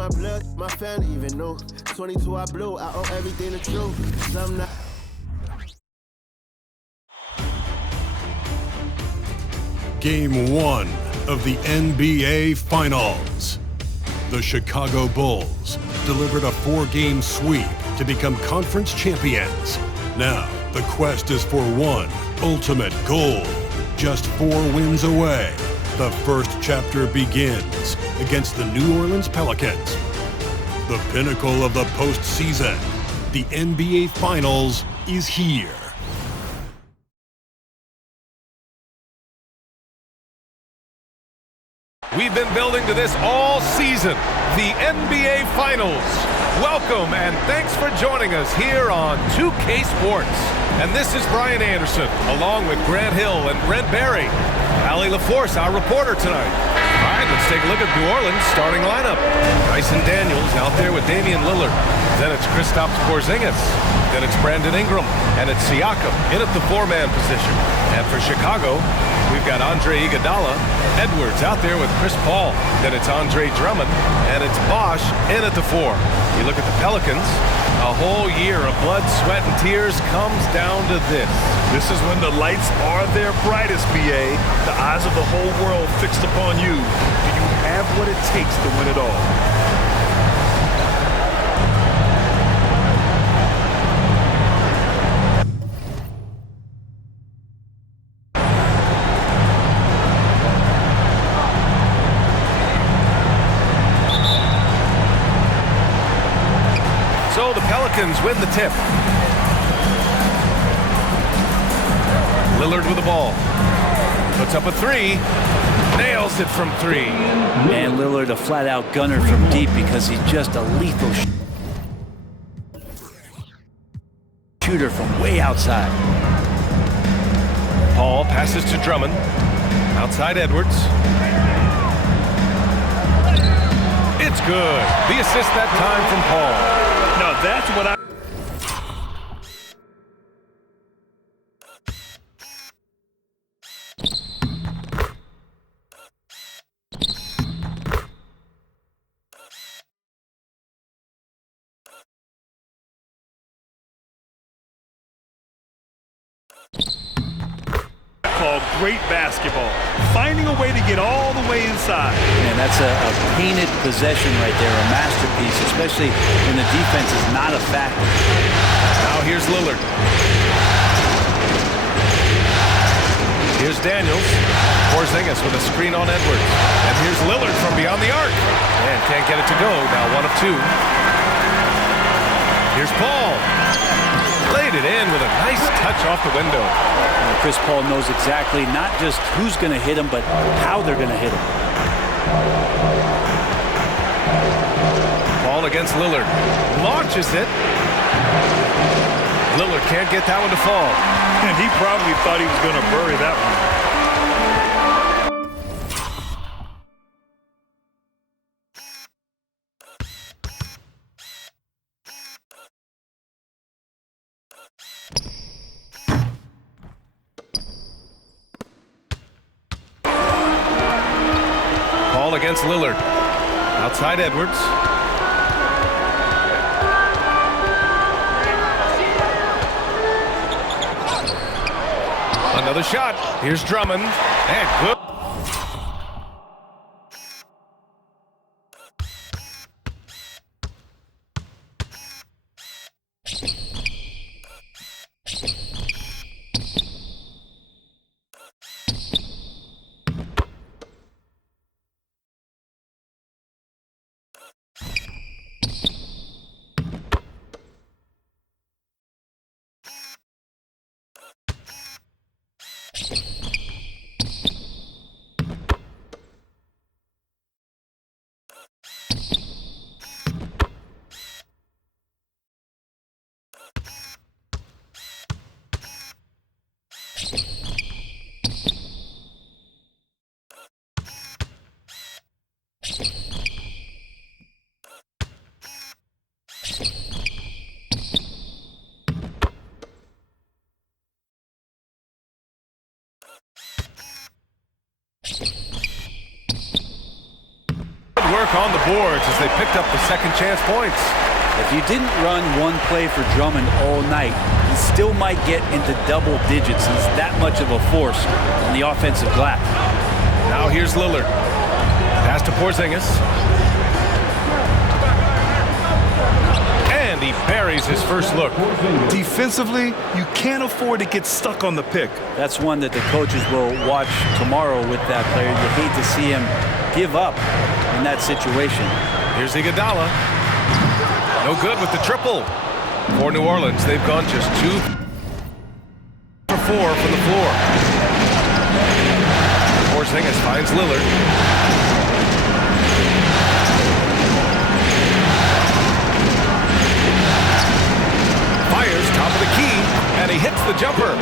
my blood, my family even know. 22 I blew, I owe everything to truth. Some not. Game 1 of the NBA Finals. The Chicago Bulls delivered a 4-game sweep to become conference champions. Now, the quest is for one ultimate goal. Just 4 wins away. The first chapter begins against the New Orleans Pelicans. The pinnacle of the postseason, the NBA Finals, is here. We've been building to this all season, the NBA Finals. Welcome and thanks for joining us here on 2K Sports. And this is Brian Anderson, along with Grant Hill and Brent Barry. Allie LaForce, our reporter tonight. All right, let's take a look at New Orleans' starting lineup. Dyson Daniels out there with Damian Lillard. Then it's Kristaps Porzingis. Then it's Brandon Ingram. And it's Siakam in at the 4-man position. And for Chicago, we've got Andre Iguodala. Edwards out there with Chris Paul. Then it's Andre Drummond. And it's Bosh in at the 4. You look at the Pelicans, a whole year of blood, sweat, and tears comes down to this. This is when the lights are their brightest, BA. The eyes of the whole world fixed upon you. Do you have what it takes to win it all? So the Pelicans win the tip. Lillard with the ball. Puts up a 3. Nails it from 3. And Lillard a flat-out gunner from deep because he's just a lethal shooter from way outside. Paul passes to Drummond. Outside Edwards. It's good. The assist that time from Paul. Now that's what I... called great basketball. Finding a way to get all the way inside. And that's a painted possession right there, a masterpiece, especially when the defense is not a factor. Now here's Lillard. Here's Daniels. Porzingis with a screen on Edwards. And here's Lillard from beyond the arc. And can't get it to go. Now 1 of 2. Here's Paul. Laid it in with a nice touch off the window. Chris Paul knows exactly not just who's going to hit him, but how they're going to hit him. Paul against Lillard. Launches it. Lillard can't get that one to fall. And he probably thought he was going to bury that one. Against Lillard. Outside Edwards. Another shot. Here's Drummond. And good. back on the boards as they picked up the second chance points. If you didn't run one play for Drummond all night, he still might get into double digits. He's that much of a force on the offensive glass. Now here's Lillard. Pass to Porzingis. And he buries his first look. Defensively, you can't afford to get stuck on the pick. That's one that the coaches will watch tomorrow with that player. You hate to see him give up in that situation. Here's Iguodala. No good with the triple. For New Orleans, they've gone just 2 for 4 from the floor. Porzingis finds Lillard. Fires top of the key, and he hits the jumper.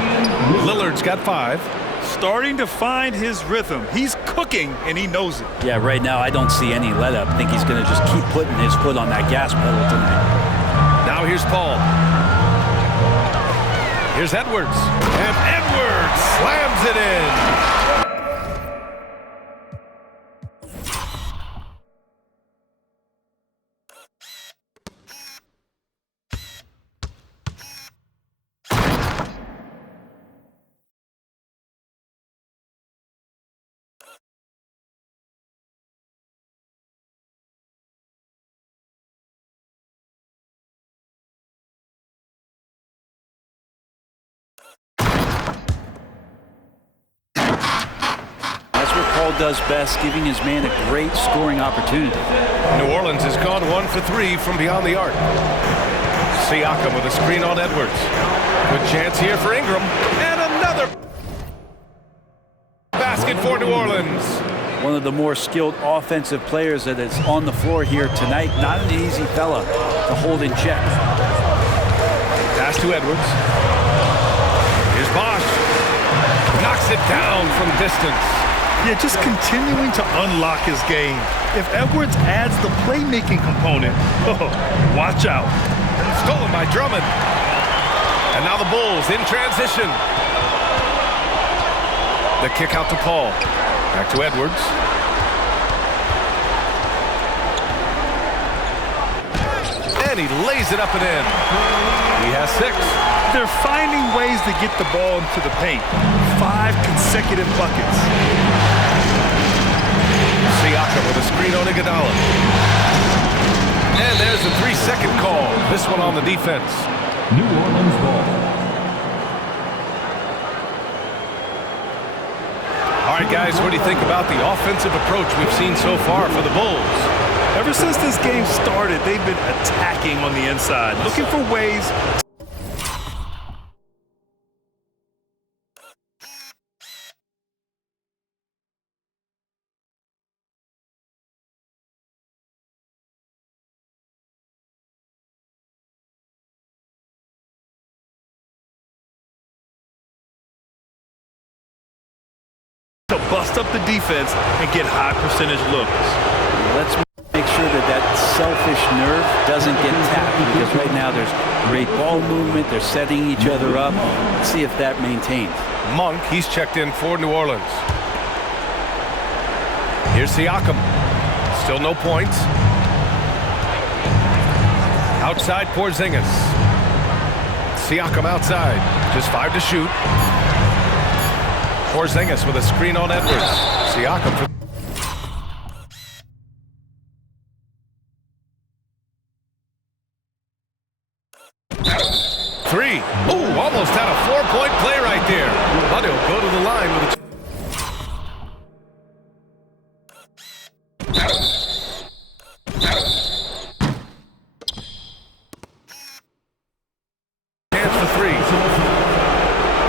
Lillard's got 5. Starting to find his rhythm. He's cooking, and he knows it. Yeah, right now I don't see any let up. I think he's going to just keep putting his foot on that gas pedal tonight. Now here's Paul. Here's Edwards. And Edwards slams it in. Paul does best, giving his man a great scoring opportunity. New Orleans has gone 1 for 3 from beyond the arc. Siakam with a screen on Edwards. Good chance here for Ingram. And another basket for New Orleans. One of the more skilled offensive players that is on the floor here tonight. Not an easy fella to hold in check. Pass to Edwards. Here's Bosch. Knocks it down from distance. Yeah, just continuing to unlock his game. If Edwards adds the playmaking component, watch out. Stolen by Drummond. And now the Bulls in transition. The kick out to Paul. Back to Edwards. And he lays it up and in. He has 6. They're finding ways to get the ball into the paint. 5 consecutive buckets. Siakam with a screen on Iguodala. And there's a 3-second call. This one on the defense. New Orleans ball. All right, guys, what do you think about the offensive approach we've seen so far for the Bulls? Ever since this game started, they've been attacking on the inside, looking for ways to bust up the defense and get high percentage looks. Let's make sure that that selfish nerve doesn't get tapped, because right now there's great ball movement. They're setting each other up. Let's see if that maintains. Monk, he's checked in for New Orleans. Here's Siakam. Still no points. Outside Porzingis. Siakam outside. Just 5 to shoot. Porzingis with a screen on Edwards. Siakam for 3. Ooh, almost had a 4-point play right there. But he'll go to the line with a chance for 3.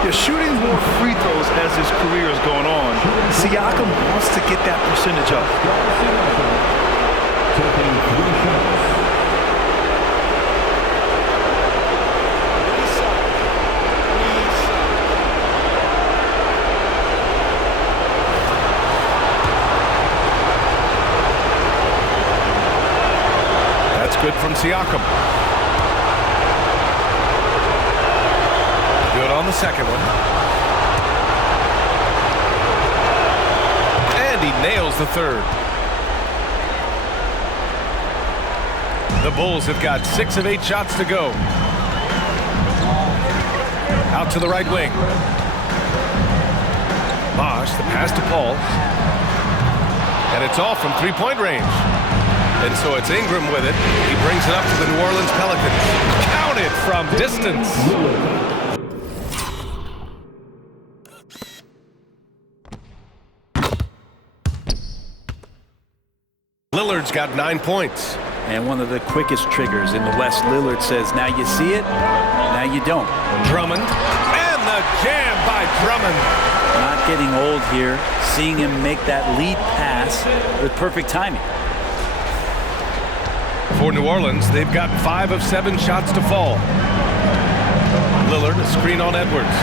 They're shooting more free throws as his career is going on. Siakam wants to get that percentage up. Taking 3 shots. That's good from Siakam. Good on the second one. And he nails the third. The Bulls have got 6 of 8 shots to go. Out to the right wing. Bosch, the pass to Paul. And it's off from three-point range. And so it's Ingram with it. He brings it up to the New Orleans Pelicans. Counted from distance. Lillard's got 9 points. And one of the quickest triggers in the West. Lillard says, now you see it, now you don't. Drummond. And the jam by Drummond. Not getting old here. Seeing him make that lead pass with perfect timing. For New Orleans, they've got 5 of 7 shots to fall. Lillard, a screen on Edwards.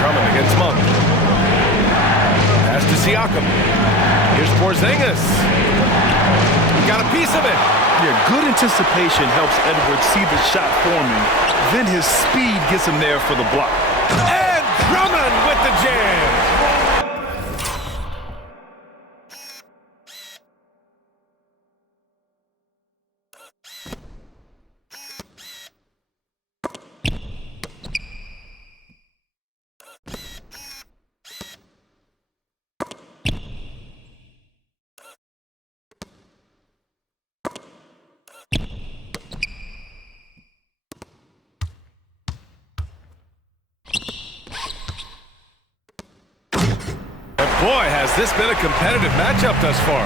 Drummond against Monk. Pass to Siakam. Here's Porzingis. Got a piece of it. Yeah, good anticipation helps Edwards see the shot forming. Then his speed gets him there for the block. And Drummond with the jam. Boy, has this been a competitive matchup thus far.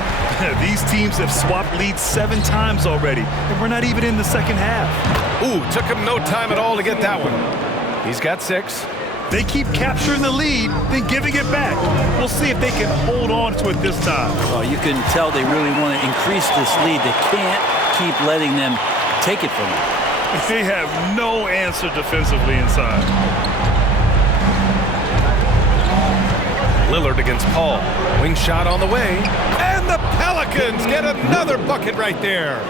These teams have swapped leads 7 times already, and we're not even in the second half. Ooh, took him no time at all to get that one. He's got 6. They keep capturing the lead, then giving it back. We'll see if they can hold on to it this time. Well, you can tell they really want to increase this lead. They can't keep letting them take it from them. They have no answer defensively inside. Lillard against Paul. Wing shot on the way. And the Pelicans get another bucket right there.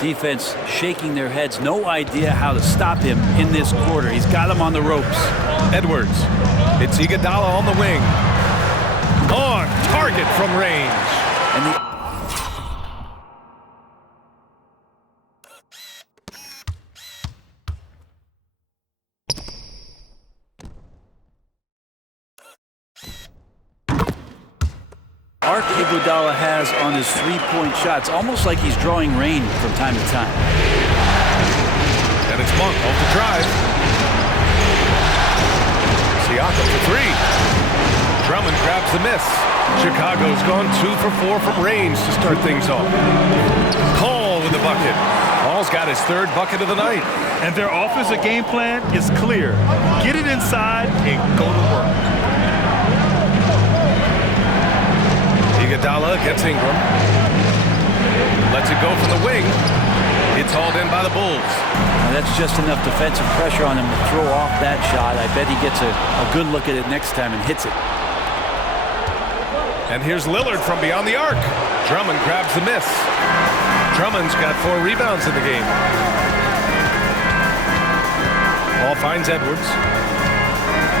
Defense shaking their heads, no idea how to stop him in this quarter. He's got him on the ropes. Edwards. It's Iguodala on the wing. On target from range. And the arc Iguodala has on his three-point shots, almost like he's drawing rain from time to time. And it's Monk off the drive. Siakam for 3. Drummond grabs the miss. Chicago's gone 2 for 4 from range to start things off. Paul with the bucket. Paul's got his 3rd bucket of the night. And their offensive game plan is clear. Get it inside and go to work. Iguodala against Ingram. Lets it go from the wing. It's hauled in by the Bulls. Now that's just enough defensive pressure on him to throw off that shot. I bet he gets a good look at it next time and hits it. And here's Lillard from beyond the arc. Drummond grabs the miss. Drummond's got 4 rebounds in the game. Ball finds Edwards.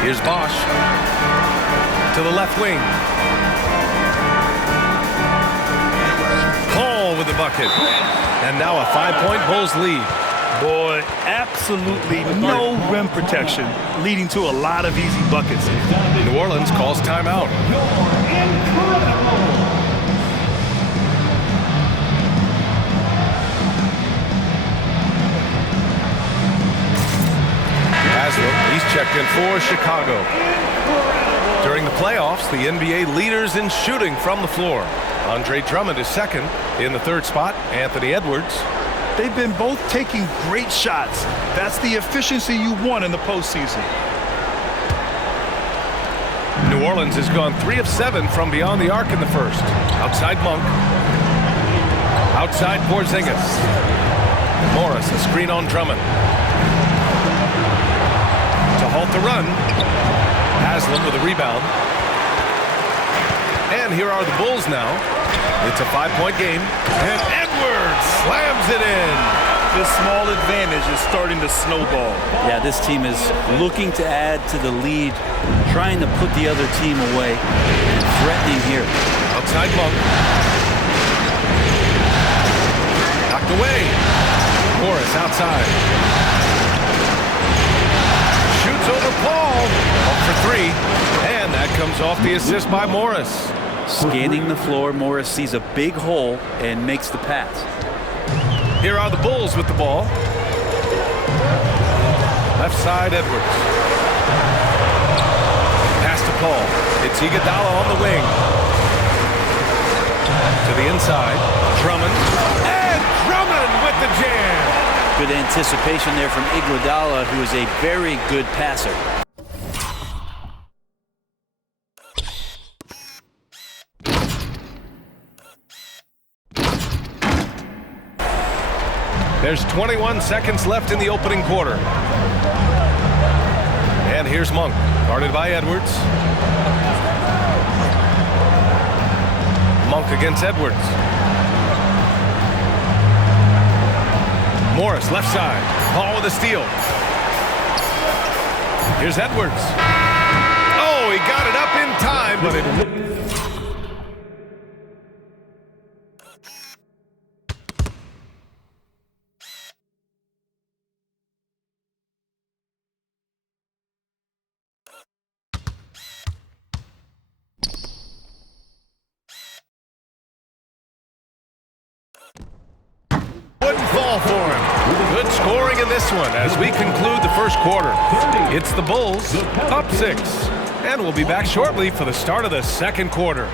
Here's Bosch to the left wing. Paul with the bucket. And now a 5-point Bulls lead. Boy, absolutely no rim protection, leading to a lot of easy buckets. New Orleans calls timeout. Haslam, he's checked in for Chicago. During the playoffs, the NBA leaders in shooting from the floor. Andre Drummond is second. In the 3rd spot, Anthony Edwards. They've been both taking great shots. That's the efficiency you want in the postseason. New Orleans has gone 3 of 7 from beyond the arc in the first. Outside Monk. Outside Porzingis. Morris, a screen on Drummond. To halt the run. Haslam with a rebound. And here are the Bulls now. It's a 5-point game. And Edwards slams it in. This small advantage is starting to snowball. Yeah, this team is looking to add to the lead, trying to put the other team away, and threatening here. Outside Monk. Knocked away. Morris outside. Shoots over Paul. Up for 3. And that comes off the assist by Morris. Scanning the floor, Morris sees a big hole and makes the pass. Here are the Bulls with the ball. Left side, Edwards. Pass to Paul. It's Iguodala on the wing. To the inside. Drummond. And Drummond with the jam. Good anticipation there from Iguodala, who is a very good passer. There's 21 seconds left in the opening quarter. And here's Monk, guarded by Edwards. Monk against Edwards. Morris, left side. Paul with a steal. Here's Edwards. Oh, he got it up in time, but it... wouldn't fall for him. Good scoring in this one as we conclude the first quarter. It's the Bulls up 6. And we'll be back shortly for the start of the second quarter.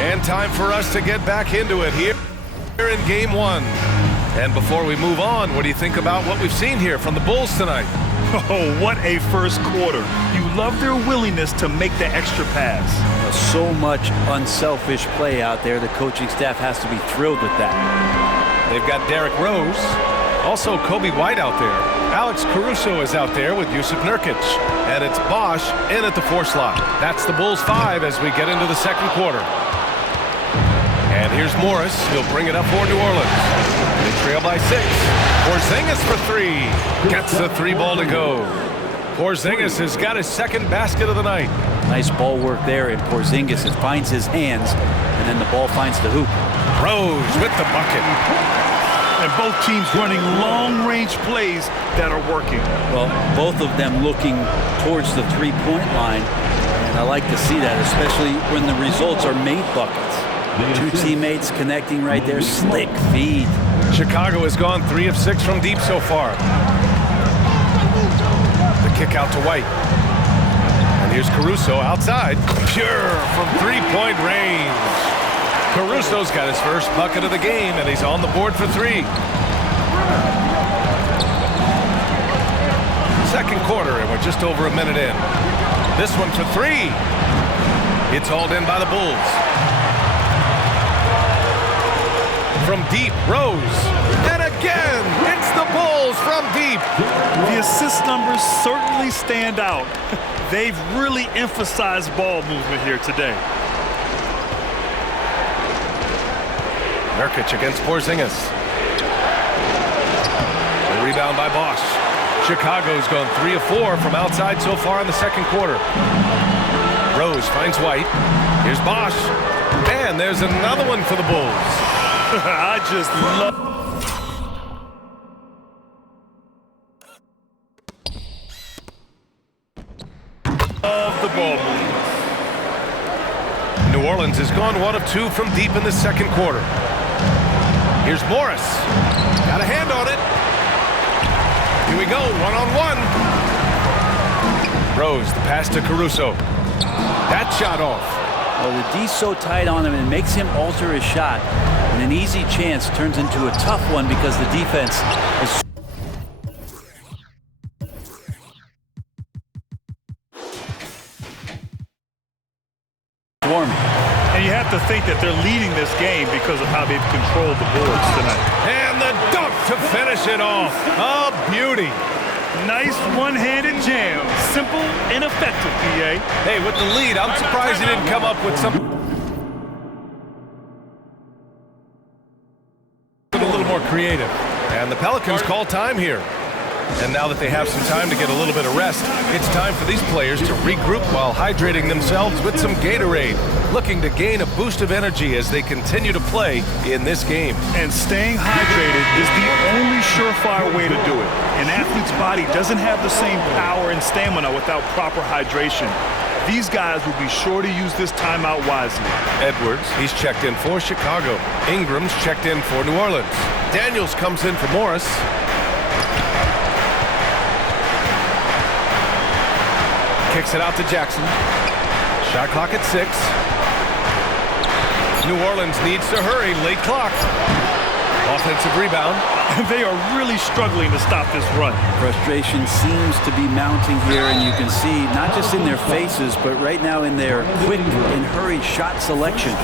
And time for us to get back into it here in Game 1. And before we move on, what do you think about what we've seen here from the Bulls tonight? Oh, what a first quarter. You love their willingness to make the extra pass. So much unselfish play out there. The coaching staff has to be thrilled with that. They've got Derrick Rose, also Kobe White out there. Alex Caruso is out there with Yusuf Nurkic. And it's Bosch in at the 4 slot. That's the Bulls 5 as we get into the second quarter. And here's Morris. He'll bring it up for New Orleans. They trail by 6. Porzingis for 3. Gets the 3 ball to go. Porzingis has got his second basket of the night. Nice ball work there, and Porzingis finds his hands, and then the ball finds the hoop. Rose with the bucket. And both teams running long-range plays that are working. Well, both of them looking towards the three-point line, and I like to see that, especially when the results are made buckets. 2 teammates connecting right there. Slick feed. Chicago has gone 3 of 6 from deep so far. The kick out to White. And here's Caruso outside. Pure from 3-point range. Caruso's got his first bucket of the game, and he's on the board for 3. Second quarter, and we're just over a minute in. This one for 3. It's hauled in by the Bulls. From deep, Rose. And again, it's the Bulls from deep. The assist numbers certainly stand out. They've really emphasized ball movement here today. Nurkic against Porzingis. A rebound by Bosch. Chicago's gone 3 of 4 from outside so far in the second quarter. Rose finds White. Here's Bosch. And there's another one for the Bulls. I just love the ball moves. New Orleans has gone 1 of 2 from deep in the second quarter. Here's Morris. Got a hand on it. Here we go, 1-on-1. Rose, the pass to Caruso. That shot off. Well, the D's so tight on him, and it makes him alter his shot. And an easy chance turns into a tough one because the defense is swarming. And you have to think that they're leading this game because of how they've controlled the boards tonight. And the dunk to finish it off. A beauty. Nice one-handed jam. Simple and effective, PA. Hey, with the lead, I'm surprised he didn't come up with something a little more creative. And the Pelicans call time here. And now that they have some time to get a little bit of rest, it's time for these players to regroup while hydrating themselves with some Gatorade, looking to gain a boost of energy as they continue to play in this game. And staying hydrated is the only surefire way to do it. An athlete's body doesn't have the same power and stamina without proper hydration. These guys will be sure to use this timeout wisely. Edwards, he's checked in for Chicago. Ingram's checked in for New Orleans. Daniels comes in for Morris. Kicks it out to Jackson. Shot clock at 6. New Orleans needs to hurry. Late clock. Offensive rebound. And they are really struggling to stop this run. Frustration seems to be mounting here, and you can see not just in their faces, but right now in their quick and hurried shot selection.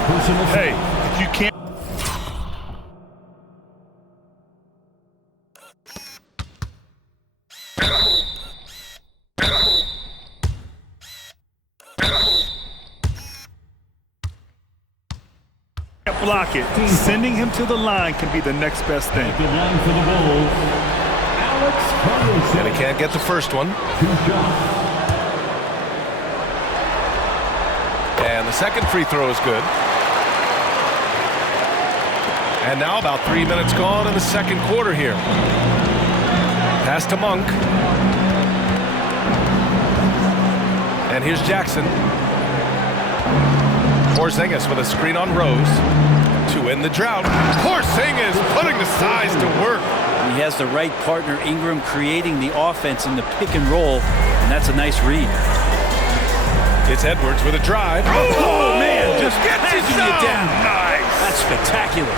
Hey, you can't. Block it. Sending him to the line can be the next best thing. The line for the Bulls, Alex Caruso. And he can't get the first one. 2 shots. And the second free throw is good. And now about 3 minutes gone in the second quarter here. Pass to Monk. And here's Jackson. Porzingis with a screen on Rose to end the drought. Porzingis putting the size to work. He has the right partner, Ingram, creating the offense in the pick and roll, and that's a nice read. It's Edwards with a drive. Oh man, just gets it you down. Nice. That's spectacular.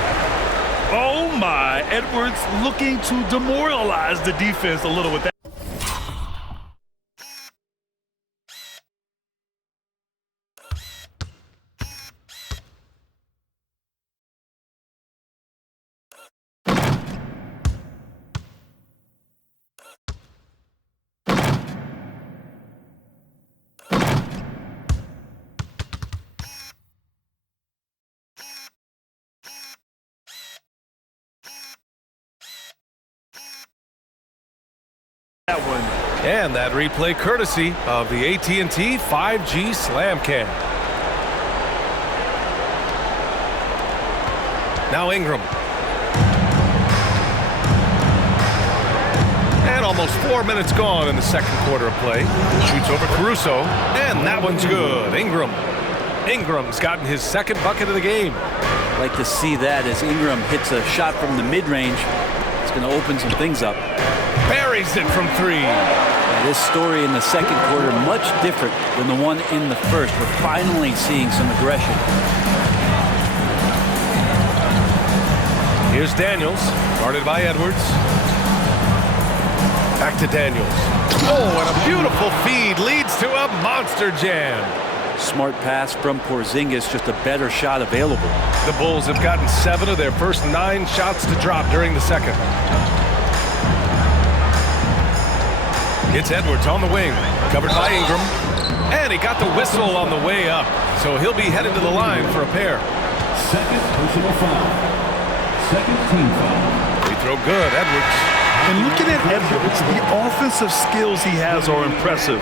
Oh my, Edwards looking to demoralize the defense a little with that. And that replay courtesy of the AT&T 5G Slam Cam. Now Ingram. And almost 4 minutes gone in the second quarter of play. Shoots over Caruso, and that one's good. Ingram's gotten his second bucket of the game. I'd like to see that as Ingram hits a shot from the mid-range. It's going to open some things up. Buries it from 3. This story in the second quarter much different than the one in the first. We're finally seeing some aggression. Here's Daniels, guarded by Edwards. Back to Daniels. Oh, and a beautiful feed leads to a monster jam. Smart pass from Porzingis, just a better shot available. The Bulls have gotten 7 of their first 9 shots to drop during the second. It's Edwards on the wing, covered by Ingram. And he got the whistle on the way up, so he'll be headed to the line for a pair. Second personal foul. Second team foul. Free throw good, Edwards. And looking at Edwards, the offensive skills he has are impressive.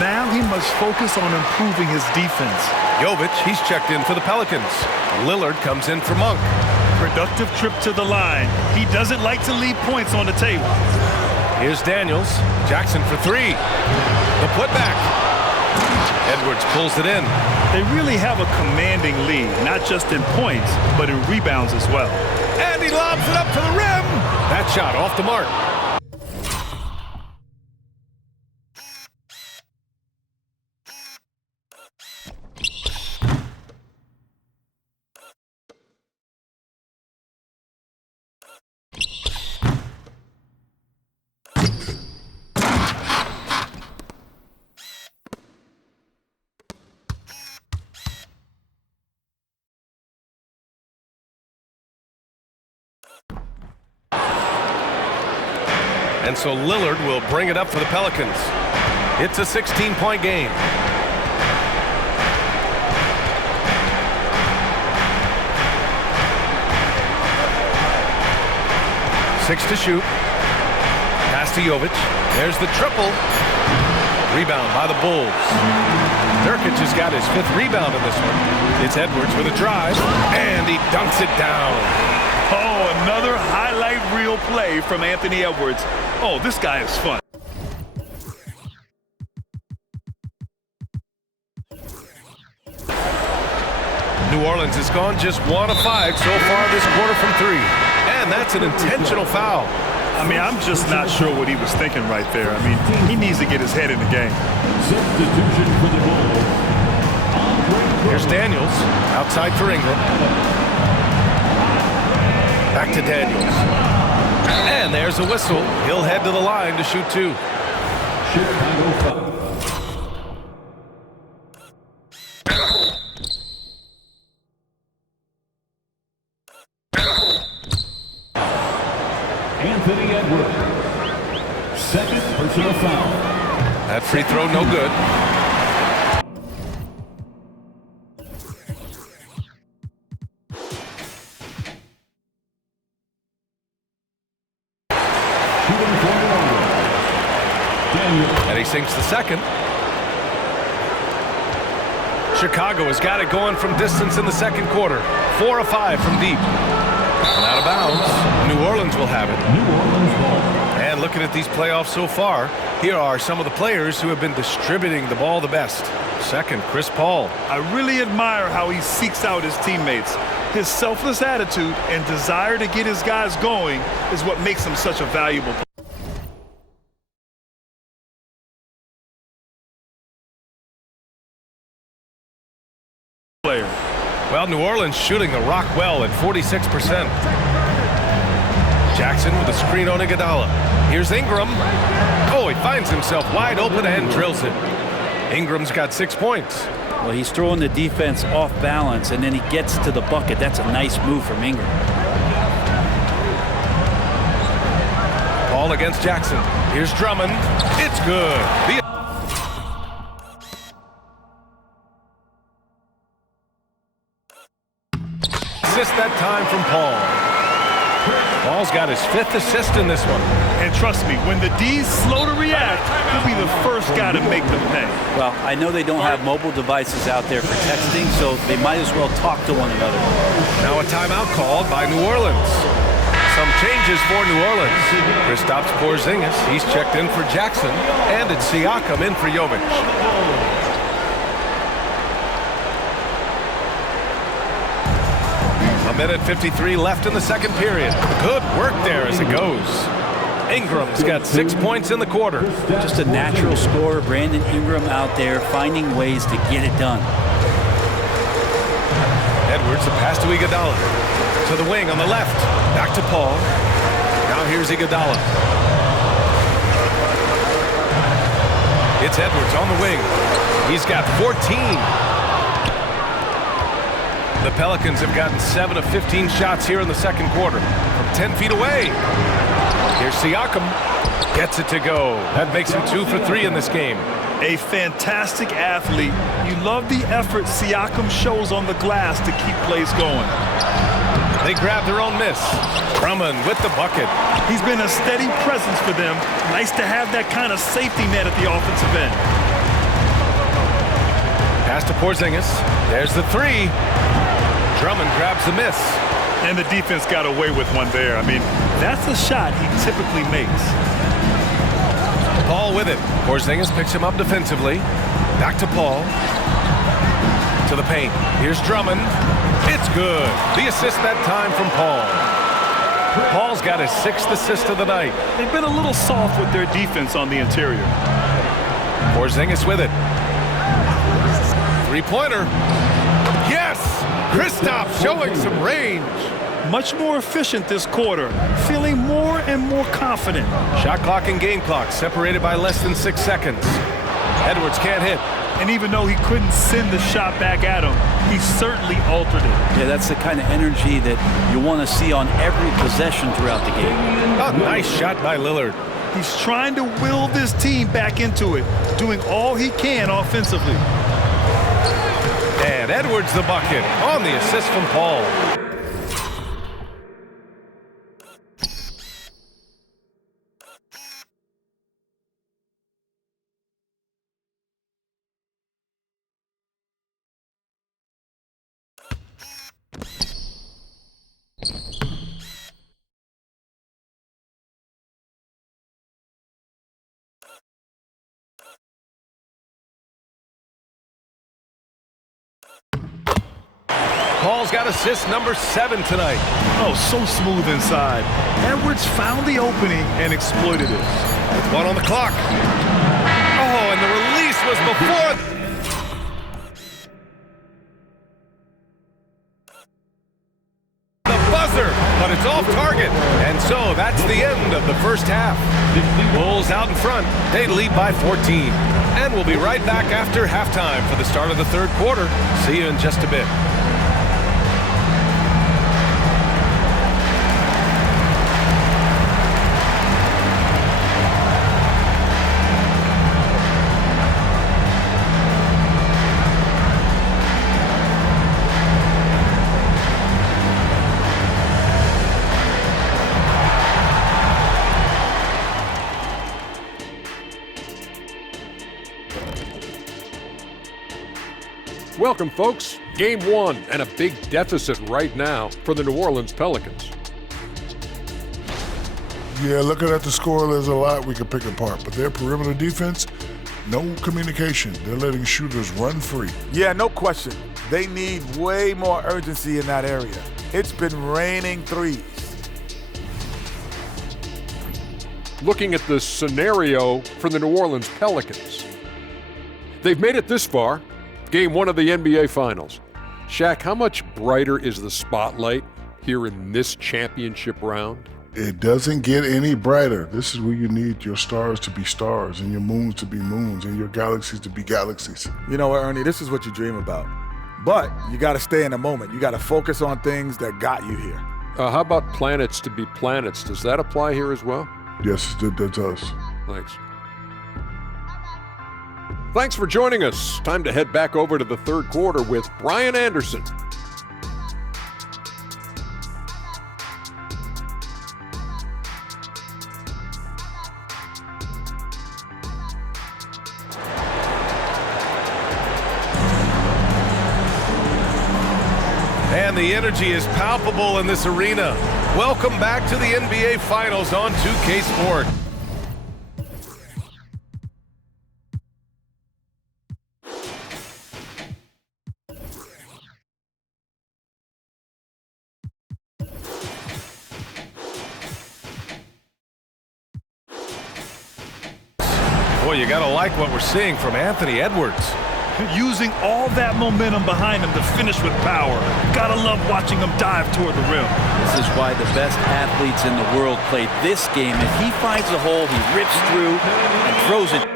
Now he must focus on improving his defense. Jovic, he's checked in for the Pelicans. Lillard comes in for Monk. Productive trip to the line. He doesn't like to leave points on the table. Here's Daniels. Jackson for three. The putback. Edwards pulls it in. They really have a commanding lead, not just in points, but in rebounds as well. And he lobs it up to the rim. That shot off the mark. And so Lillard will bring it up for the Pelicans. It's a 16-point game. Six to shoot. Pass to Jovic. There's the triple. Rebound by the Bulls. Nurkic has got his fifth rebound in this one. It's Edwards with a drive, and he dunks it down. Oh, another highlight reel play from Anthony Edwards. Oh, this guy is fun. New Orleans has gone just 1 of 5 so far this quarter from three. And that's an intentional foul. I mean, I'm just not sure what he was thinking right there. I mean, he needs to get his head in the game. Substitution for the Bulls. Here's Daniels, outside for Ingram. Back to Daniels. And there's a whistle. He'll head to the line to shoot two. Chicago foul. Anthony Edwards. Second personal foul. That free throw no good. And he sinks the second. Chicago has got it going from distance in the second quarter. 4 of 5 from deep. And out of bounds. New Orleans will have it. New Orleans ball. And looking at these playoffs so far, here are some of the players who have been distributing the ball the best. Second, Chris Paul. I really admire how he seeks out his teammates. His selfless attitude and desire to get his guys going is what makes him such a valuable player. Well, New Orleans shooting the rock well at 46%. Jackson with a screen on Iguodala. Here's Ingram. Oh, he finds himself wide open and drills it. Ingram's got 6 points. Well, he's throwing the defense off balance, and then he gets to the bucket. That's a nice move from Ingram. Paul against Jackson. Here's Drummond. It's good. Assist that time from Paul. Paul's got his 5th assist in this one. And trust me, when the D's slow to react, he'll be the first guy to make them pay. Well, I know they don't have mobile devices out there for texting, so they might as well talk to one another. Now a timeout called by New Orleans. Some changes for New Orleans. Kristaps Porzingis, he's checked in for Jackson, and it's Siakam in for Jovic. A minute 53 left in the second period. Good work there as it goes. Ingram's got 6 points in the quarter. Just a natural scorer, Brandon Ingram out there finding ways to get it done. Edwards, a pass to Iguodala. To the wing on the left. Back to Paul. Now here's Iguodala. It's Edwards on the wing. He's got 14. The Pelicans have gotten 7 of 15 shots here in the second quarter. From 10 feet away. Here's Siakam. Gets it to go. That makes him 2 for 3 in this game. A fantastic athlete. You love the effort Siakam shows on the glass to keep plays going. They grab their own miss. Drummond with the bucket. He's been a steady presence for them. Nice to have that kind of safety net at the offensive end. Pass to Porzingis. There's the three. Drummond grabs the miss. And the defense got away with one there. I mean, that's a shot he typically makes. Paul with it. Porzingis picks him up defensively. Back to Paul. To the paint. Here's Drummond. It's good. The assist that time from Paul. Paul's got his 6th assist of the night. They've been a little soft with their defense on the interior. Porzingis with it. Three-pointer. Yes! Kristaps showing some range. Much more efficient this quarter, feeling more and more confident. Shot clock and game clock separated by less than 6 seconds. Edwards can't hit. And even though he couldn't send the shot back at him, he certainly altered it. Yeah, that's the kind of energy that you want to see on every possession throughout the game. A nice shot by Lillard. He's trying to will this team back into it, doing all he can offensively. And Edwards the bucket on the assist from Paul. Paul's got assist number 7 tonight. Oh, so smooth inside. Edwards found the opening and exploited it. With 1 on the clock. Oh, and the release was before. The buzzer, but it's off target. And so that's the end of the first half. Bulls out in front. They lead by 14. And we'll be right back after halftime for the start of the third quarter. See you in just a bit. Welcome, folks. Game 1 and a big deficit right now for the New Orleans Pelicans. Yeah, looking at the score, there's a lot we could pick apart, but their perimeter defense, no communication. They're letting shooters run free. Yeah, no question. They need way more urgency in that area. It's been raining threes. Looking at the scenario for the New Orleans Pelicans. They've made it this far, Game 1 of the NBA Finals. Shaq, how much brighter is the spotlight here in this championship round? It doesn't get any brighter. This is where you need your stars to be stars and your moons to be moons and your galaxies to be galaxies. You know what, Ernie, this is what you dream about. But you got to stay in the moment. You got to focus on things that got you here. How about planets to be planets? Does that apply here as well? Yes, it does. Thanks. Thanks for joining us. Time to head back over to the third quarter with Brian Anderson. And the energy is palpable in this arena. Welcome back to the NBA Finals on 2K Sport. Boy, you gotta like what we're seeing from Anthony Edwards. Using all that momentum behind him to finish with power. Gotta love watching him dive toward the rim. This is why the best athletes in the world play this game. If he finds a hole, he rips through and throws it.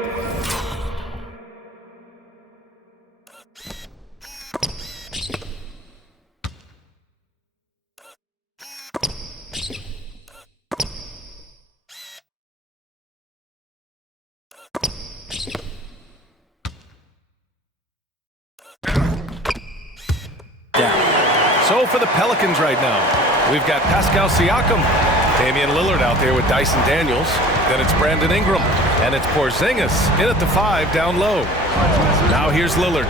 So for the Pelicans right now, We've got Pascal Siakam, Damian Lillard out there with Dyson Daniels. Then it's Brandon Ingram, and it's Porzingis in at the 5 down low. Now here's Lillard.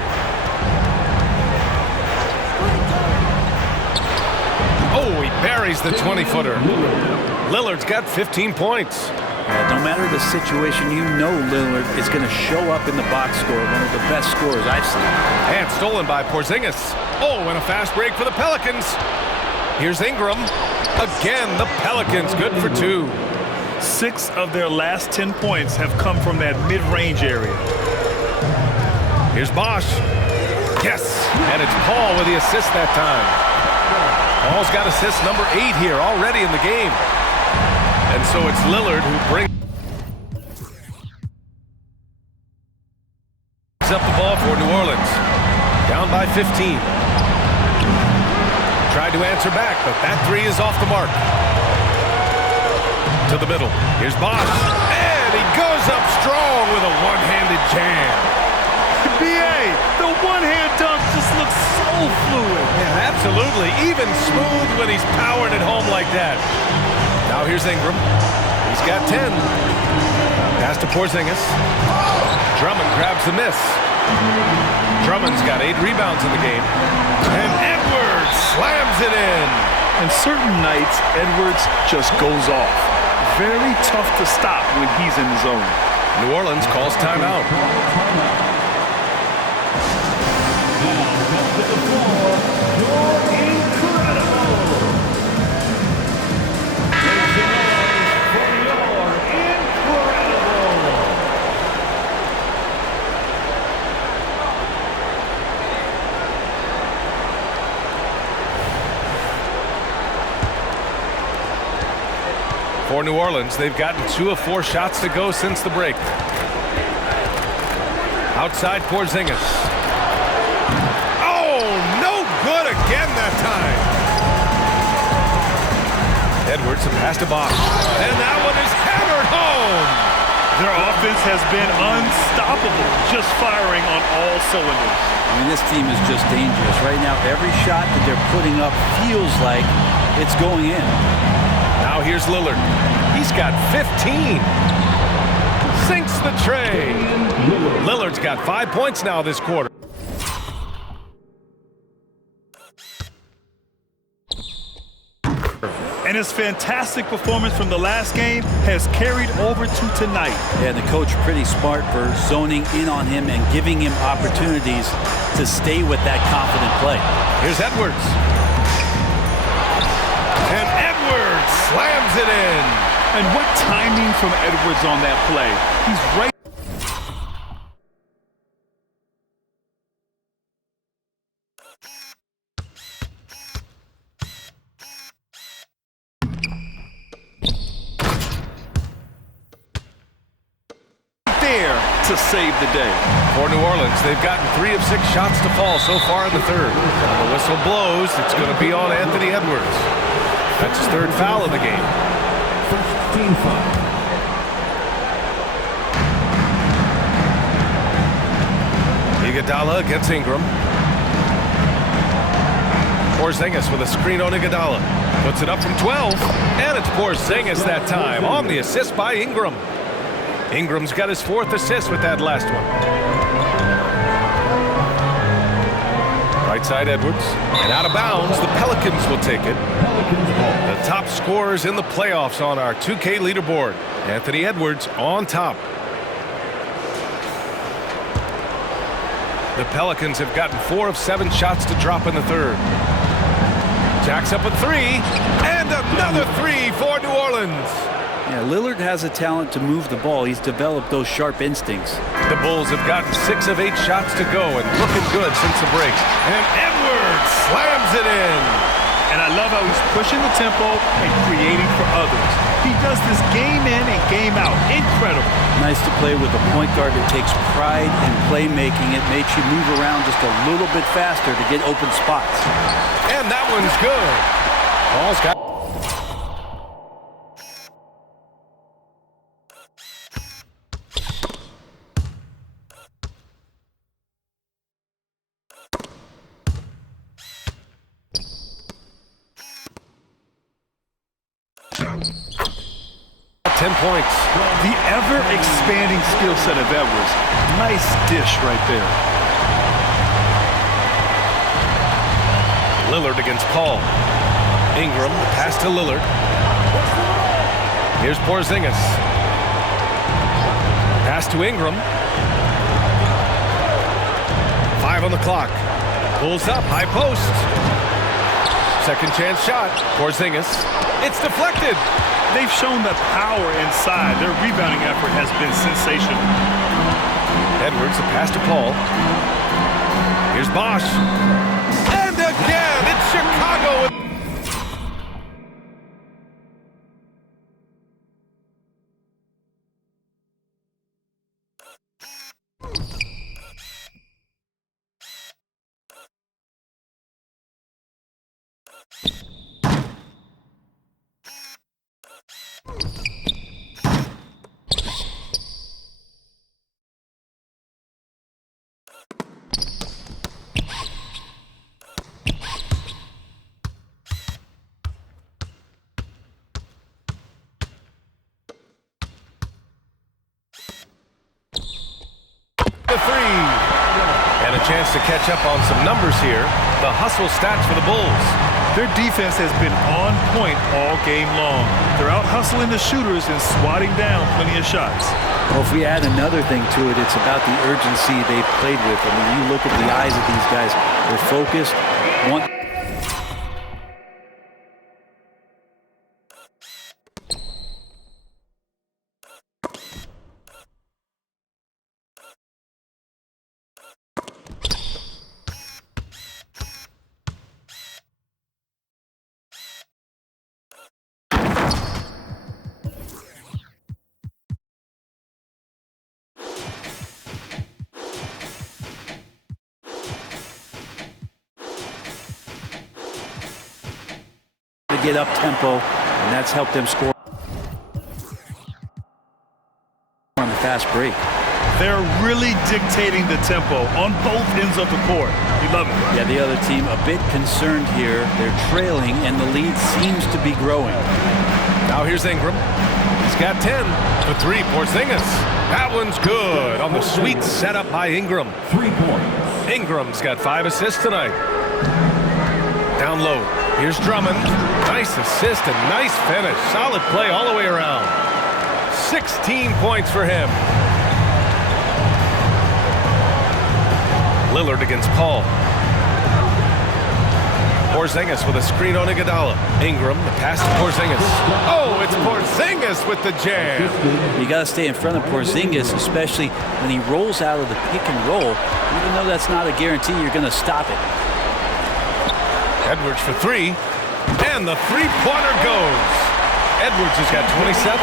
Oh, he buries the 20-footer. Lillard's got 15 points. No matter the situation, you know Lillard is going to show up in the box score, one of the best scorers I've seen. And stolen by Porzingis. Oh, and a fast break for the Pelicans. Here's Ingram. Again, the Pelicans good for 2. 6 of their last 10 points have come from that mid-range area. Here's Bosch. Yes, and it's Paul with the assist that time. Paul's got assist number 8 here already in the game. And so it's Lillard who brings up the ball for New Orleans. Down by 15. Tried to answer back, but that 3 is off the mark. To the middle. Here's Bosch. And he goes up strong with a one-handed jam. B.A., the one-hand dunk just looks so fluid. Yeah, absolutely. Even smooth when he's powering it home like that. Now here's Ingram. He's got 10. Pass to Porzingis. Drummond grabs the miss. Drummond's got 8 rebounds in the game. And Edwards slams it in. And certain nights, Edwards just goes off. Very tough to stop when he's in the zone. New Orleans calls timeout. For New Orleans, they've gotten 2 of 4 shots to go since the break. Outside Porzingis. Oh, no good again that time. Edwards, a pass to Bosch. And that one is hammered home. Their offense has been unstoppable, just firing on all cylinders. I mean, this team is just dangerous. Right now, every shot that they're putting up feels like it's going in. Now here's Lillard. He's got 15. Sinks the tray. Lillard's got 5 points now this quarter. And his fantastic performance from the last game has carried over to tonight. Yeah, the coach pretty smart for zoning in on him and giving him opportunities to stay with that confident play. Here's Edwards. And Edwards slams it in. And what timing from Edwards on that play. He's right. there to save the day. For New Orleans, they've gotten 3 of 6 shots to fall so far in the third. When the whistle blows, it's going to be on Anthony Edwards. That's his 3rd foul of the game. First team foul. Iguodala against Ingram. Porzingis with a screen on Iguodala. Puts it up from 12. And it's Porzingis that time on the assist by Ingram. Ingram's got his 4th assist with that last one. Right side Edwards. And out of bounds, the Pelicans will take it. The top scorers in the playoffs on our 2K leaderboard. Anthony Edwards on top. The Pelicans have gotten 4 of 7 shots to drop in the third. Jacks up a 3, and another 3 for New Orleans. Yeah, Lillard has a talent to move the ball. He's developed those sharp instincts. The Bulls have gotten 6 of 8 shots to go and looking good since the break. And Edwards slams it in. And I love how he's pushing the tempo and creating for others. He does this game in and game out. Incredible. Nice to play with a point guard that takes pride in playmaking. It makes you move around just a little bit faster to get open spots. And that one's good. Ball's got... points. The ever-expanding skill set of Edwards. Nice dish right there. Lillard against Paul. Ingram, the pass to Lillard. Here's Porzingis. Pass to Ingram. 5 on the clock. Pulls up, high post. Second chance shot. Porzingis. It's deflected. They've shown the power inside. Their rebounding effort has been sensational. Edwards, a pass to Paul. Here's Bosch. And again, it's Chicago. The three. And a chance to catch up on some numbers here. The hustle stats for the Bulls. Their defense has been on point all game long. They're out hustling the shooters and swatting down plenty of shots. Well, if we add another thing to it, it's about the urgency they've played with. I mean, you look at the eyes of these guys. They're focused. Get up tempo, and that's helped them score on the fast break. They're really dictating the tempo on both ends of the court. We love it. Yeah, the other team a bit concerned here. They're trailing, and the lead seems to be growing. Now here's Ingram. He's got 10 for three. Porzingis. That one's good on the sweet setup by Ingram. 3 points. Ingram's got 5 assists tonight. Down low. Here's Drummond. Nice assist and nice finish. Solid play all the way around. 16 points for him. Lillard against Paul. Porzingis with a screen on Iguodala. Ingram, the pass to Porzingis. Oh, it's Porzingis with the jam. You got to stay in front of Porzingis, especially when he rolls out of the pick and roll. Even though that's not a guarantee, you're going to stop it. Edwards for 3, and the three-pointer goes. Edwards has got 27.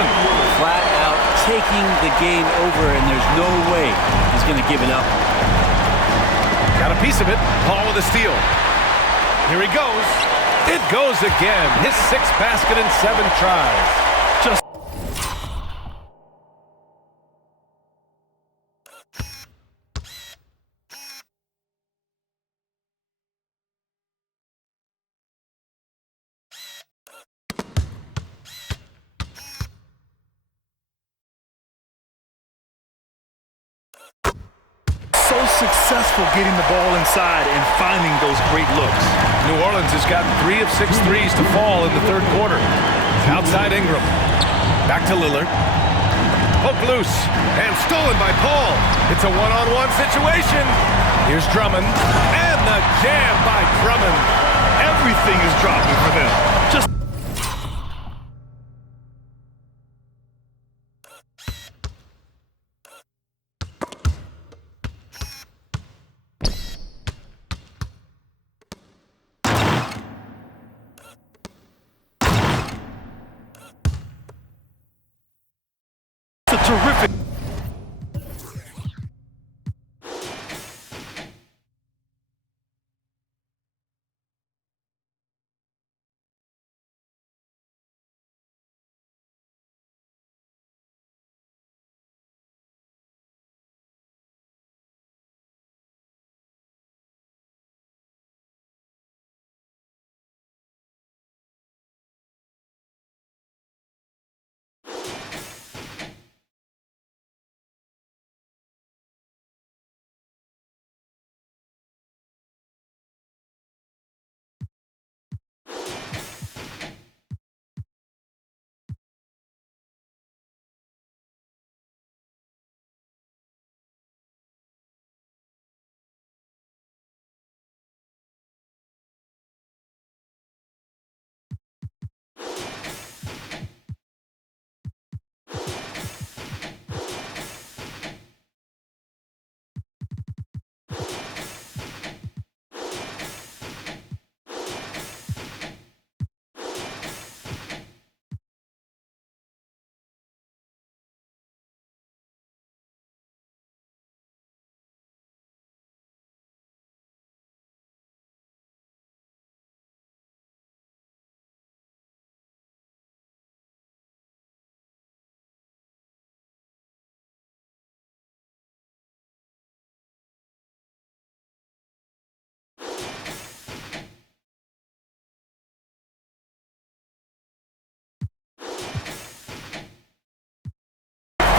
Flat out taking the game over, and there's no way he's going to give it up. Got a piece of it. Paul with a steal. Here he goes. It goes again. His 6th basket in 7 tries. Just So successful getting the ball inside and finding those great looks. New Orleans has gotten 3 of 6 threes to fall in the 3rd quarter. Outside Ingram. Back to Lillard. Poke loose. And stolen by Paul. It's a one-on-one situation. Here's Drummond. And the jam by Drummond. Everything is dropping for them. Just terrific.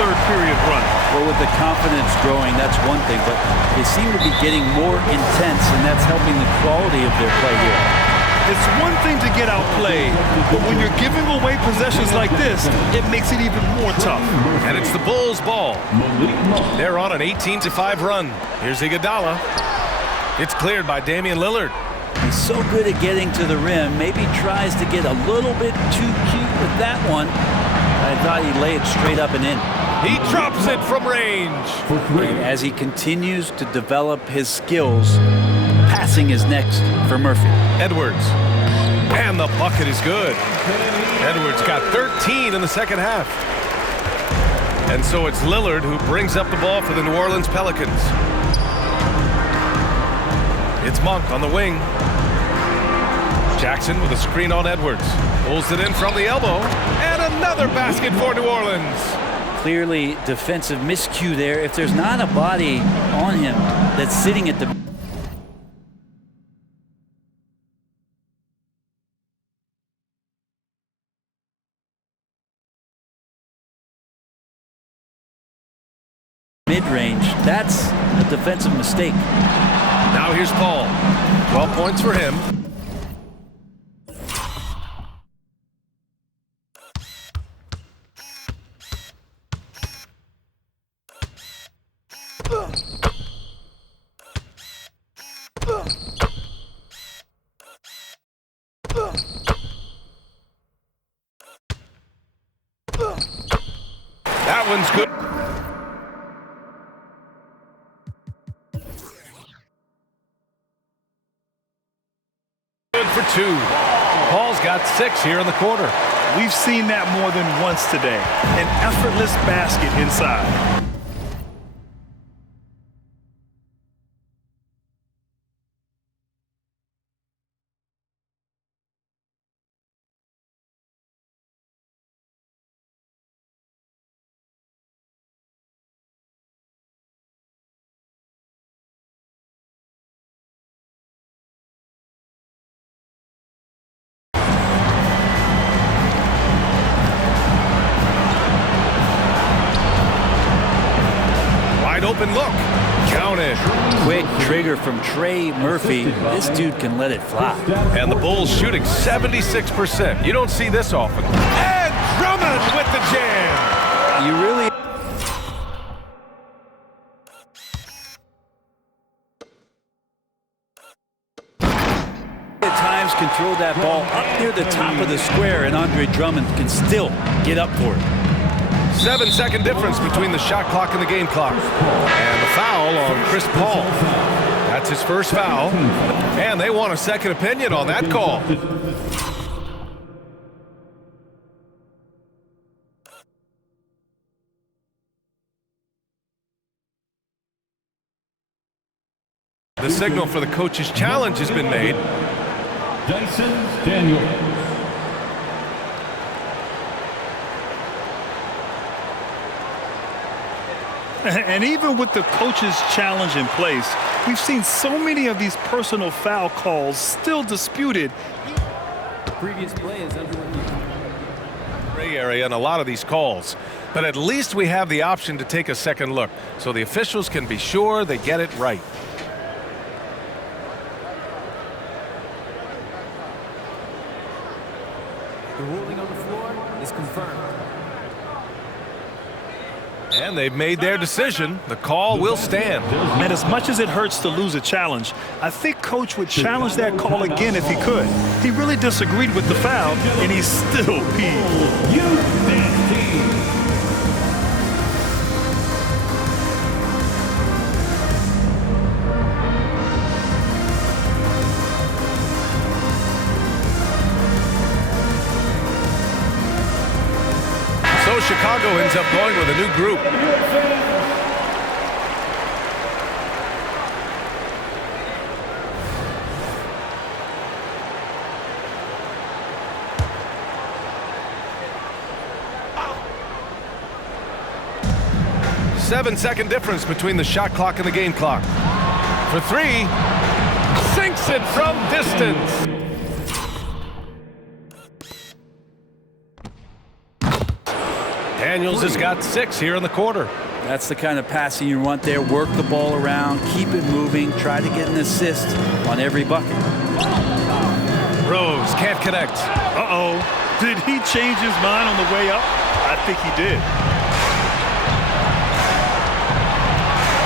Third period run. Well, with the confidence growing, that's one thing, but they seem to be getting more intense, and that's helping the quality of their play here. It's one thing to get outplayed, but when you're giving away possessions like this, it makes it even more tough. And it's the Bulls' ball. They're on an 18-5 run. Here's Iguodala. It's cleared by Damian Lillard. He's so good at getting to the rim, maybe tries to get a little bit too cute with that one. I thought he'd lay it straight up and in. He drops it from range. As he continues to develop his skills, passing is next for Murphy. Edwards. And the bucket is good. Edwards got 13 in the second half. And so it's Lillard who brings up the ball for the New Orleans Pelicans. It's Monk on the wing. Jackson with a screen on Edwards. Pulls it in from the elbow. And another basket for New Orleans. Clearly defensive miscue there. If there's not a body on him that's sitting at the mid-range, that's a defensive mistake. Now here's Paul. 12 points for him. That one's good. Good for two. Paul's got 6 here in the quarter. We've seen that more than once today. An effortless basket inside. Open look. Counted. Quick trigger from Trey Murphy. This dude can let it fly. And the Bulls shooting 76%. You don't see this often. And Drummond with the jam. You really... at times control that ball up near the top of the square, and Andre Drummond can still get up for it. 7-second difference between the shot clock and the game clock. And the foul on Chris Paul. That's his first foul. And they want a second opinion on that call. The signal for the coach's challenge has been made. Dyson Daniels. And even with the coach's challenge in place, we've seen so many of these personal foul calls still disputed. The previous play is under review. Gray area in a lot of these calls, but at least we have the option to take a second look so the officials can be sure they get it right. The ruling on the floor is confirmed. And they've made their decision. The call will stand. And as much as it hurts to lose a challenge, I think Coach would challenge that call again if he could. He really disagreed with the foul, and he's still peeved. Youth team. Chicago ends up going with a new group. Seven-second difference between the shot clock and the game clock. For three, sinks it from distance. Daniels has got 6 here in the quarter. That's the kind of passing you want there. Work the ball around, keep it moving, try to get an assist on every bucket. Rose can't connect. Uh-oh. Did he change his mind on the way up? I think he did.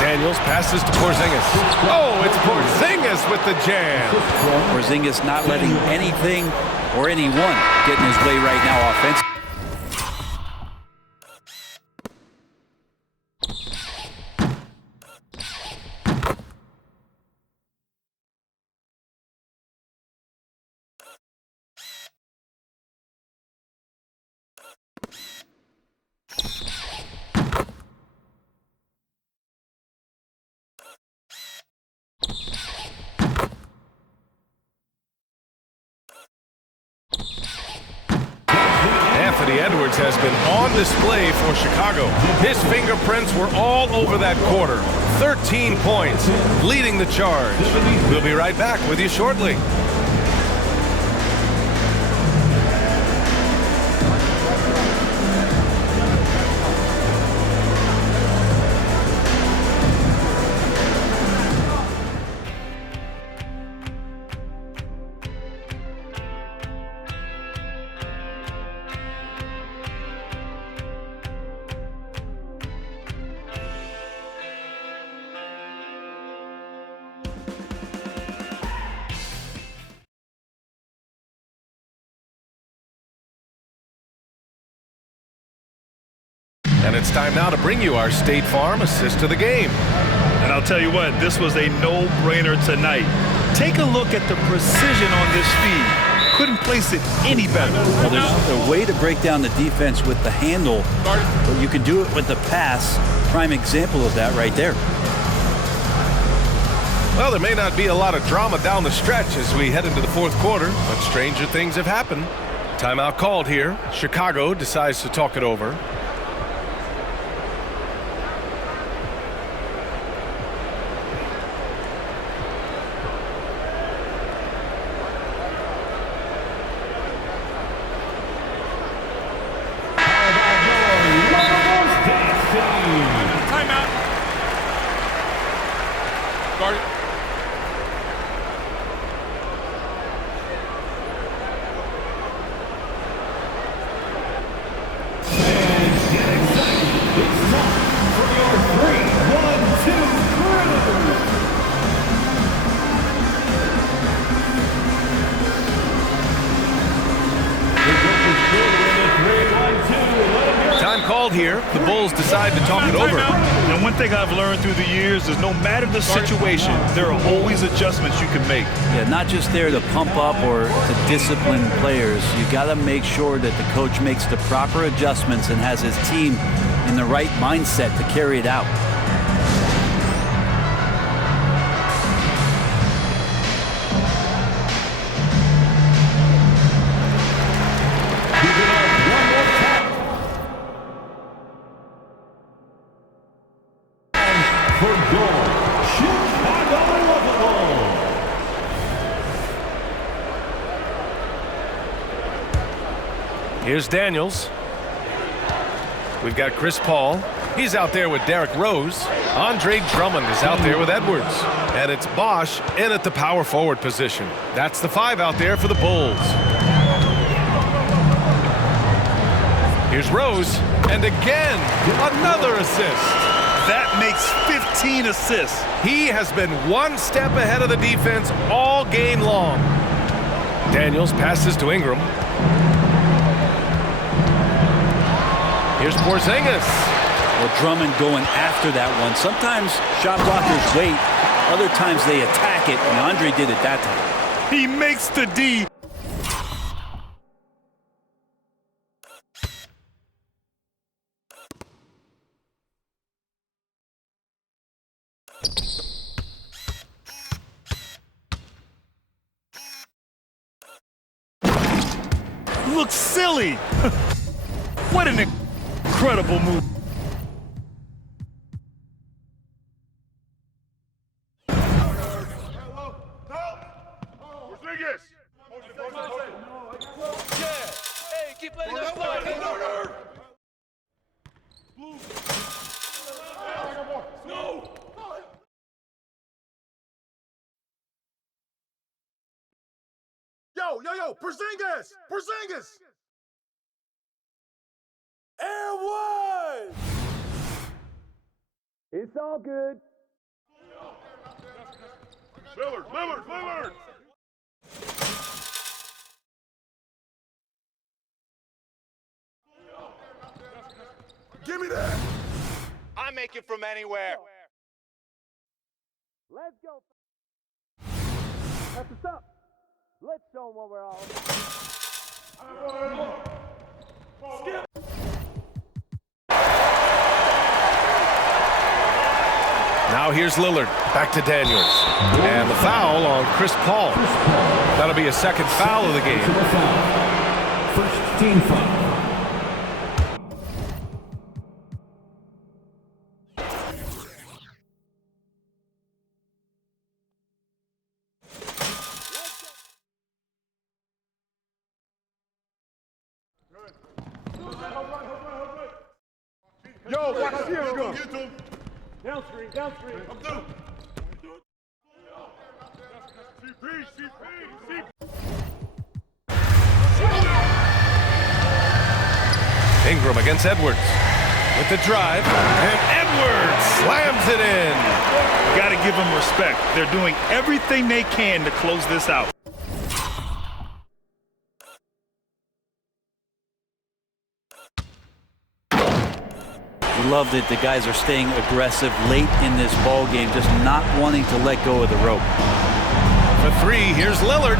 Daniels passes to Porzingis. Oh, it's Porzingis with the jam. Porzingis not letting anything or anyone get in his way right now offensively. Anthony Edwards has been on display for Chicago. His fingerprints were all over that quarter. 13 points, leading the charge. We'll be right back with you shortly. And it's time now to bring you our State Farm assist to the game. And I'll tell you what, this was a no-brainer tonight. Take a look at the precision on this feed. Couldn't place it any better. Well, there's a way to break down the defense with the handle, but you can do it with the pass. Prime example of that right there. Well, there may not be a lot of drama down the stretch as we head into the fourth quarter, but stranger things have happened. Timeout called here. Chicago decides to talk it over. Here, the Bulls decide to talk it over. And one thing I've learned through the years is no matter the situation, there are always adjustments you can make. Yeah, not just there to pump up or to discipline players. You got to make sure that the coach makes the proper adjustments and has his team in the right mindset to carry it out. Here's Daniels. We've got Chris Paul. He's out there with Derrick Rose. Andre Drummond is out there with Edwards. And it's Bosch in at the power forward position. That's the 5 out there for the Bulls. Here's Rose. And again, another assist. That makes 15 assists. He has been one step ahead of the defense all game long. Daniels passes to Ingram. Here's Porzingis. Well, Drummond going after that one. Sometimes shot blockers wait. Other times they attack it, and Andre did it that time. He makes the D. looks silly. What an incredible move. Yo, Porzingis! Porzingis! And one! It's all good. Lillard! Give me that! I make it from anywhere. Let's go. That's what's up. Let's show them what we're all about. Now here's Lillard, back to Daniels. And the foul on Chris Paul. That'll be a second foul of the game. First team foul. Yo, watch you. Down screen. I'm through. Ingram against Edwards with the drive, and Edwards slams it in. Got to give them respect. They're doing everything they can to close this out. Love that the guys are staying aggressive late in this ball game, just not wanting to let go of the rope. For three, here's Lillard.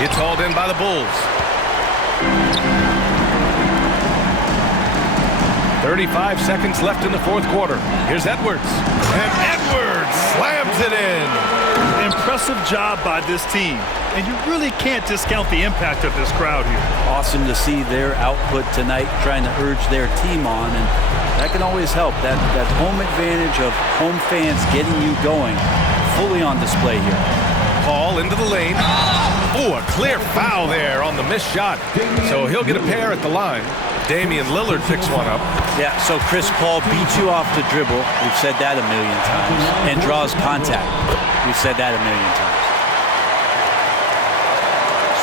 It's hauled in by the Bulls. 35 seconds left in the fourth quarter. Here's Edwards. And Edwards slams it in. Impressive job by this team. And you really can't discount the impact of this crowd here. Awesome to see their output tonight, trying to urge their team on, and that can always help. That home advantage of home fans getting you going, fully on display here. Paul into the lane. Oh, a clear foul there on the missed shot. So he'll get a pair at the line. Damian Lillard picks one up. Yeah, so Chris Paul beats you off the dribble. We've said that a million times. And draws contact. We've said that a million times.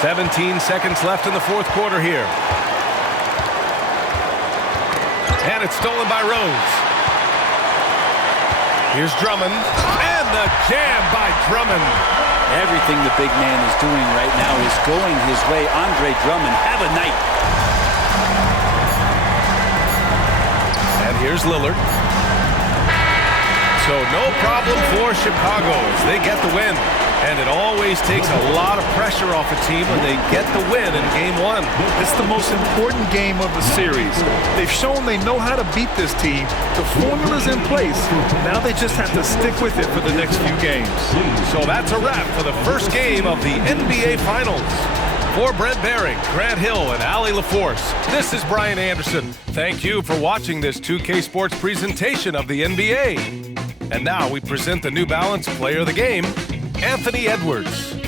17 seconds left in the fourth quarter here. And it's stolen by Rose. Here's Drummond. And the jam by Drummond. Everything the big man is doing right now is going his way. Andre Drummond, have a night. And here's Lillard. So no problem for Chicago as they get the win. And it always takes a lot of pressure off a team when they get the win in Game 1. It's the most important game of the series. They've shown they know how to beat this team. The formula's in place. Now they just have to stick with it for the next few games. So that's a wrap for the first game of the NBA Finals. For Brent Behring, Grant Hill, and Allie LaForce, this is Brian Anderson. Thank you for watching this 2K Sports presentation of the NBA. And now we present the New Balance Player of the Game, Anthony Edwards.